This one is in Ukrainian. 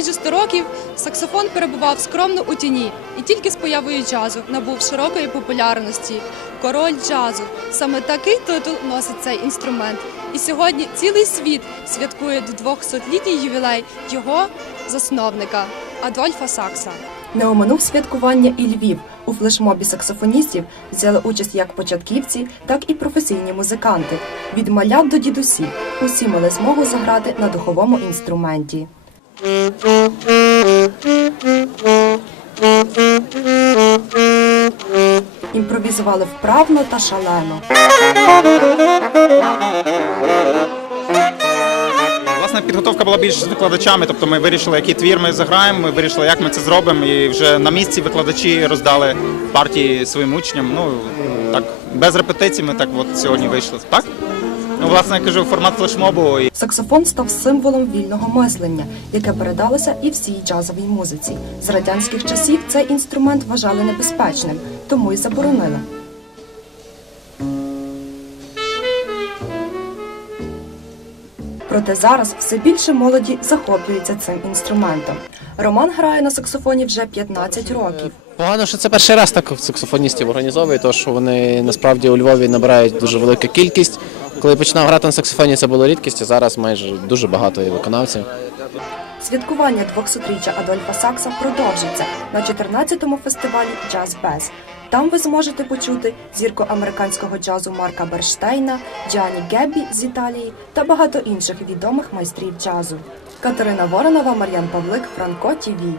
майже 100 років саксофон перебував скромно у тіні і тільки з появою джазу набув широкої популярності. Король джазу. Саме такий титул носить цей інструмент. І сьогодні цілий світ святкує 200-літній ювілей його засновника Адольфа Сакса. Не оминув святкування і Львів. У флешмобі саксофоністів взяли участь як початківці, так і професійні музиканти. Від малят до дідусів. Усі мали змогу заграти на духовому інструменті. Імпровізували вправно та шалено. Власне, підготовка була більш з викладачами, тобто ми вирішили, який твір ми заграємо, ми вирішили, як ми це зробимо, і вже на місці викладачі роздали партії своїм учням. Ну так, без репетицій ми так от сьогодні вийшли. Так? Ну, власне, я кажу, формат флешмобу Саксофон став символом вільного мислення, яке передалося і всій джазовій музиці. З радянських часів цей інструмент вважали небезпечним, тому й заборонили. Проте зараз все більше молоді захоплюється цим інструментом. Роман грає на саксофоні вже 15 років. Погано, що це перший раз так саксофоністів організовує, тому що вони насправді у Львові набирають дуже велику кількість. Коли починав грати на саксофоні, це було рідкість, а зараз майже дуже багато є виконавців. Святкування 200-річчя Адольфа Сакса продовжиться на 14-му фестивалі Джаз Без. Там ви зможете почути зірку американського джазу Марка Берштейна, Джані Геббі з Італії та багато інших відомих майстрів джазу. Катерина Воронова, Мар'ян Павлик, Франко ТІВІ.